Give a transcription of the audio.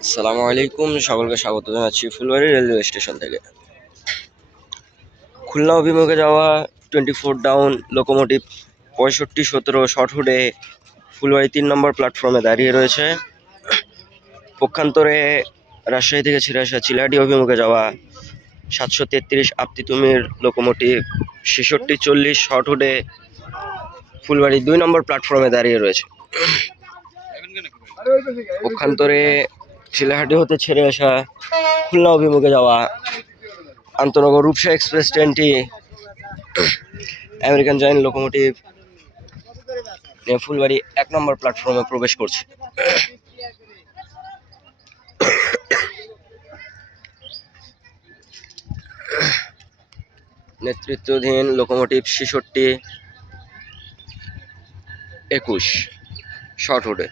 আসসালামু আলাইকুম, সকলকে স্বাগত জানাচ্ছি ফুলবাড়ী রেলওয়ে স্টেশন থেকে। খুলনা অভিমুখে যাওয়া 24 ডাউন লোকোমোটিভ 6517 শর্ট হুডে ফুলবাড়ী 3 নম্বর প্ল্যাটফর্মে দাঁড়িয়ে রয়েছে। পক্ষান্তরে রাজশাহী থেকে ছেড়ে আসা চিলাহাটি অভিমুখে যাওয়া 733 আপতিতুমির লোকোমোটিভ 6640 শর্ট হুডে ফুলবাড়ী 2 নম্বর প্ল্যাটফর্মে দাঁড়িয়ে রয়েছে। পক্ষান্তরে চিলাহাটি হতে ছেড়ে আসা খুলনা অভিমুখে যাওয়া আন্তনগর রূপসা এক্সপ্রেস ট্রেনটি আমেরিকান জায়ান্ট লোকোমোটিভ ফুলবাড়ী 1 নম্বর প্ল্যাটফর্মে প্রবেশ করছে। নেতৃত্বাধীন লোকোমোটিভ 6621 শর্ট হুডে।